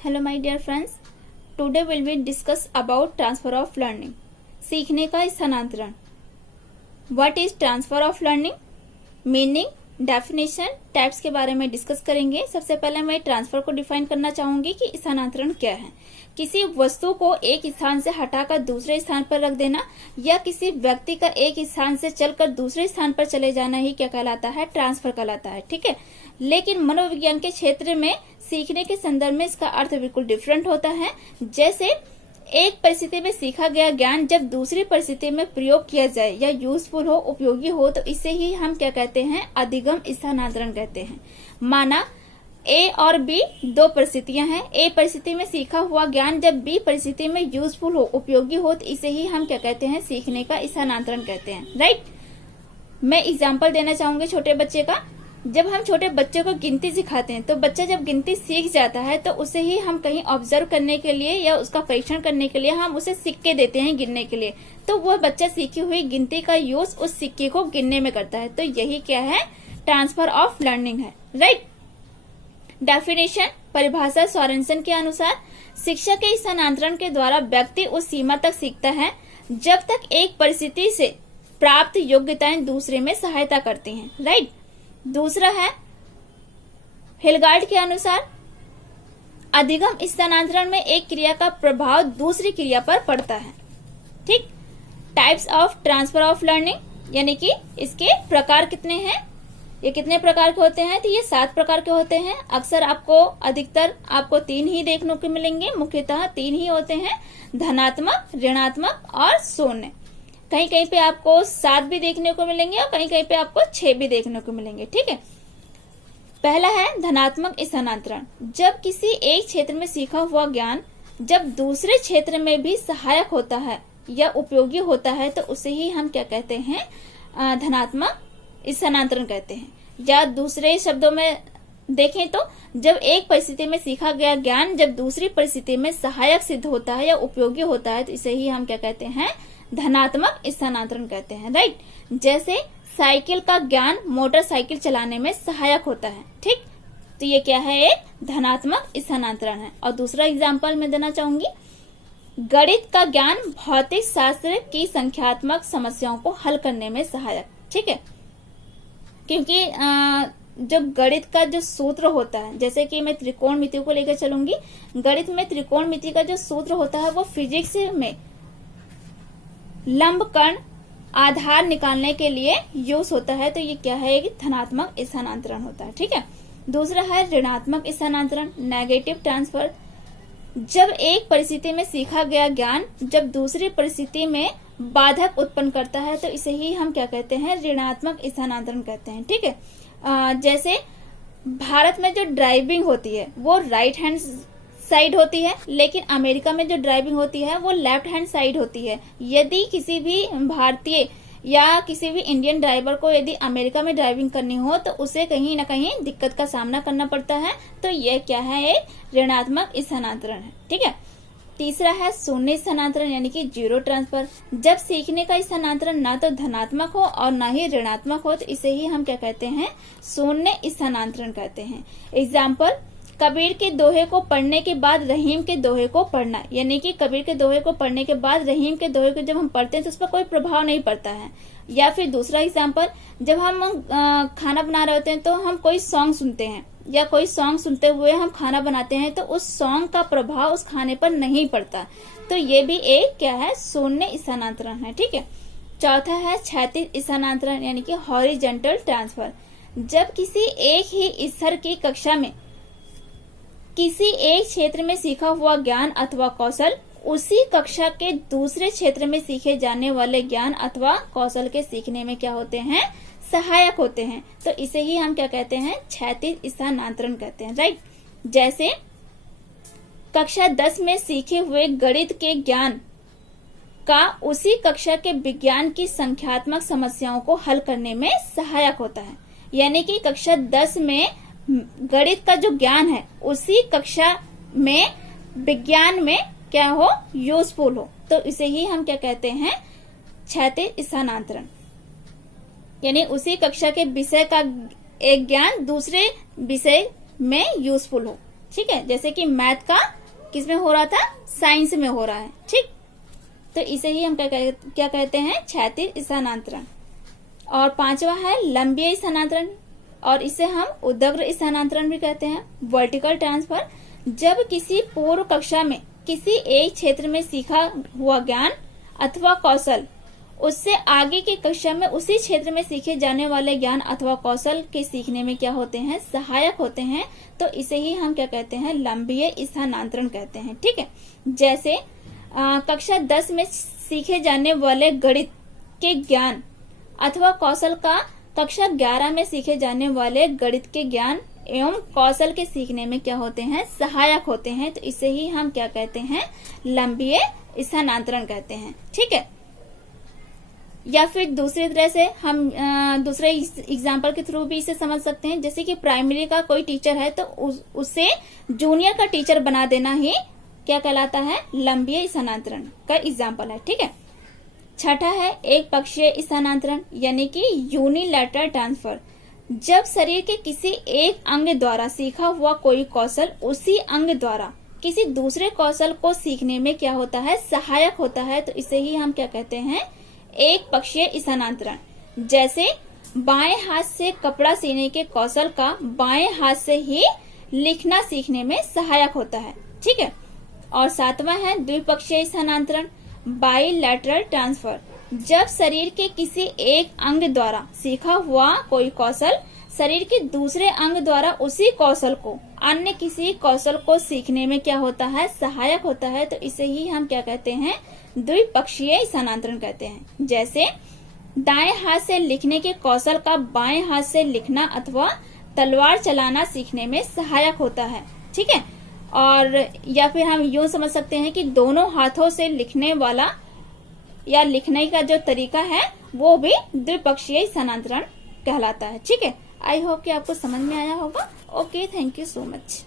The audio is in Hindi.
Hello my dear friends, today will we discuss about transfer of learning. सीखने का स्थानांतरण. What is transfer of learning? Meaning, definition, types के बारे में डिस्कस करेंगे. सबसे पहले मैं ट्रांसफर को डिफाइन करना चाहूंगी कि स्थानांतरण क्या है. किसी वस्तु को एक स्थान से हटाकर दूसरे स्थान पर रख देना या किसी व्यक्ति का एक स्थान से चलकर दूसरे स्थान पर चले जाना ही क्या कहलाता है? ट्रांसफर कहलाता है. ठीक है. लेकिन मनोविज्ञान के क्षेत्र में सीखने के संदर्भ में इसका अर्थ बिल्कुल डिफरेंट होता है. जैसे एक परिस्थिति में सीखा गया ज्ञान जब दूसरी परिस्थिति में प्रयोग किया जाए या यूजफुल हो, उपयोगी हो, तो इसे ही हम क्या कहते हैं? अधिगम स्थानांतरण कहते हैं. माना ए और बी दो परिस्थितियां हैं. ए परिस्थिति में सीखा हुआ ज्ञान जब बी परिस्थिति में यूजफुल हो, उपयोगी हो, तो इसे ही हम क्या कहते हैं? सीखने का स्थानांतरण कहते हैं. राइट. मैं एग्जाम्पल देना चाहूंगी छोटे बच्चे का. जब हम छोटे बच्चे को गिनती सिखाते हैं तो बच्चा जब गिनती सीख जाता है तो उसे ही हम कहीं ऑब्जर्व करने के लिए या उसका परीक्षण करने के लिए हम उसे सिक्के देते हैं गिनने के लिए. तो वह बच्चा सीखी हुई गिनती का यूज उस सिक्के को गिनने में करता है. तो यही क्या है? ट्रांसफर ऑफ लर्निंग है. राइट. डेफिनेशन, परिभाषा सोरेनसन के अनुसार शिक्षा के स्थानांतरण के द्वारा व्यक्ति उस सीमा तक सीखता है जब तक एक परिस्थिति से प्राप्त योग्यताएं दूसरे में सहायता करती हैं. राइट. दूसरा है हिलगार्ड के अनुसार अधिगम स्थानांतरण में एक क्रिया का प्रभाव दूसरी क्रिया पर पड़ता है. ठीक. Types of transfer of learning, यानी कि इसके प्रकार कितने हैं? ये कितने प्रकार के होते हैं? तो ये 7 प्रकार के होते हैं. अक्सर अधिकतर आपको 3 ही देखने को मिलेंगे. मुख्यतः 3 ही होते हैं: धनात्मक, ऋणात्मक और शून्य. कहीं कहीं पे आपको 7 भी देखने को मिलेंगे और कहीं कहीं पे आपको 6 भी देखने को मिलेंगे. ठीक है. पहला है धनात्मक स्थानांतरण. जब किसी एक क्षेत्र में सीखा हुआ ज्ञान जब दूसरे क्षेत्र में भी सहायक होता है या उपयोगी होता है तो उसे ही हम क्या कहते हैं? धनात्मक स्थानांतरण कहते हैं. या दूसरे शब्दों में देखें तो जब एक परिस्थिति में सीखा गया ज्ञान जब दूसरी परिस्थिति में सहायक सिद्ध होता है या उपयोगी होता है तो इसे ही हम क्या कहते हैं? धनात्मक स्थानांतरण कहते हैं. राइट. जैसे साइकिल का ज्ञान मोटरसाइकिल चलाने में सहायक होता है. ठीक. तो ये क्या है? एक धनात्मक स्थानांतरण है. और दूसरा एग्जांपल मैं देना चाहूंगी, गणित का ज्ञान भौतिक शास्त्र की संख्यात्मक समस्याओं को हल करने में सहायक. ठीक है. क्योंकि जो गणित का जो सूत्र होता है, जैसे कि मैं त्रिकोणमिति को लेकर चलूंगी, गणित में त्रिकोणमिति का जो सूत्र होता है वो फिजिक्स में लंब कर्ण आधार निकालने के लिए यूज होता है. तो ये क्या है? एक धनात्मक स्थानांतरण होता है. ठीक है. दूसरा है ऋणात्मक स्थानांतरण, नेगेटिव ट्रांसफर. जब एक परिस्थिति में सीखा गया ज्ञान जब दूसरी परिस्थिति में बाधक उत्पन्न करता है तो इसे ही हम क्या कहते हैं? ऋणात्मक स्थानांतरण कहते हैं. ठीक है. जैसे भारत में जो ड्राइविंग होती है वो राइट हैंड साइड होती है, लेकिन अमेरिका में जो ड्राइविंग होती है वो लेफ्ट हैंड साइड होती है. यदि किसी भी भारतीय या किसी भी इंडियन ड्राइवर को यदि अमेरिका में ड्राइविंग करनी हो तो उसे कहीं ना कहीं दिक्कत का सामना करना पड़ता है. तो यह क्या है? एक ऋणात्मक स्थानांतरण है. ठीक है. तीसरा है शून्य स्थानांतरण, यानी कि जीरो ट्रांसफर. जब सीखने का स्थानांतरण ना तो धनात्मक हो और ना ही ऋणात्मक हो तो इसे ही हम क्या कहते हैं? शून्य स्थानांतरण कहते हैं. एग्जाम्पल, कबीर के दोहे को पढ़ने के बाद रहीम के दोहे को पढ़ना. यानी कि कबीर के दोहे को पढ़ने के बाद रहीम के दोहे को जब हम पढ़ते हैं तो उस पर कोई प्रभाव नहीं पड़ता है. या फिर दूसरा एग्जाम्पल, जब हम खाना बना रहे होते हैं तो हम कोई सॉन्ग सुनते हैं या कोई सॉन्ग सुनते हुए हम खाना बनाते हैं तो उस सॉन्ग का प्रभाव उस खाने पर नहीं पड़ता. तो ये भी एक क्या है? शून्य स्थानांतरण है. ठीक है. चौथा है क्षैतिज स्थानांतरण, यानी कि हॉरिजॉन्टल ट्रांसफर. जब किसी एक ही स्तर की कक्षा में किसी एक क्षेत्र में सीखा हुआ ज्ञान अथवा कौशल उसी कक्षा के दूसरे क्षेत्र में सीखे जाने वाले ज्ञान अथवा कौशल के सीखने में क्या होते हैं? सहायक होते हैं. तो इसे ही हम क्या कहते हैं? क्षैतिज स्थानांतरण कहते हैं. राइट. जैसे कक्षा 10 में सीखे हुए गणित के ज्ञान का उसी कक्षा के विज्ञान की संख्यात्मक समस्याओं को हल करने में सहायक होता है. यानी कि कक्षा 10 में गणित का जो ज्ञान है उसी कक्षा में विज्ञान में क्या हो? यूजफुल हो. तो इसे ही हम क्या कहते हैं? क्षैतिज स्थानांतरण. यानी उसी कक्षा के विषय का एक ज्ञान दूसरे विषय में यूजफुल हो. ठीक है, जैसे कि मैथ का किस में हो रहा था, साइंस में हो रहा है। ठीक, तो इसे ही हम क्या कहते हैं, क्षैतिज स्थानांतरण। और पांचवा है लंबीय स्थानांतरण, और इसे हम उदग्र स्थानांतरण भी कहते हैं। वर्टिकल ट्रांसफर, जब किसी पूर्व कक्षा में किसी एक क्षेत्र में सीखा हुआ ज्ञान अथवा कौशल उससे आगे की कक्षा में उसी क्षेत्र में सीखे जाने वाले ज्ञान अथवा कौशल के सीखने में क्या होते हैं, सहायक होते हैं। तो इसे ही हम क्या कहते हैं, लंबीय स्थानांतरण कहते हैं। ठीक है, जैसे कक्षा 10 में सीखे जाने वाले गणित के ज्ञान अथवा कौशल का कक्षा 11 में सीखे जाने वाले गणित के ज्ञान एवं कौशल के सीखने में क्या होते हैं, सहायक होते हैं। तो इसे ही हम क्या कहते हैं, लंबीय स्थानांतरण कहते हैं। ठीक है, या फिर दूसरी तरह से हम दूसरे एग्जाम्पल के थ्रू भी इसे समझ सकते हैं। जैसे कि प्राइमरी का कोई टीचर है तो उसे जूनियर का टीचर बना देना ही क्या कहलाता है, लंबीय स्थानांतरण का एग्जाम्पल है। ठीक है, छठा है एक पक्षीय स्थानांतरण यानी कि यूनिलैटरल ट्रांसफर। जब शरीर के किसी एक अंग द्वारा सीखा हुआ कोई कौशल उसी अंग द्वारा किसी दूसरे कौशल को सीखने में क्या होता है, सहायक होता है। तो इसे ही हम क्या कहते हैं, एक पक्षीय स्थानांतरण। जैसे बाएं हाथ से कपड़ा सीने के कौशल का बाएं हाथ से ही लिखना सीखने में सहायक होता है। ठीक है, और सातवां है द्विपक्षीय स्थानांतरण, बाइलैटरल ट्रांसफर। जब शरीर के किसी एक अंग द्वारा सीखा हुआ कोई कौशल शरीर के दूसरे अंग द्वारा उसी कौशल को अन्य किसी कौशल को सीखने में क्या होता है, सहायक होता है। तो इसे ही हम क्या कहते हैं, द्विपक्षीय स्थानांतरण कहते हैं। जैसे दाएं हाथ से लिखने के कौशल का बाएं हाथ से लिखना अथवा तलवार चलाना सीखने में सहायक होता है। ठीक है, और या फिर हम यूं समझ सकते हैं कि दोनों हाथों से लिखने वाला या लिखने का जो तरीका है वो भी द्विपक्षीय स्थानांतरण कहलाता है। ठीक है, आई होप कि आपको समझ में आया होगा। Okay, thank you so much.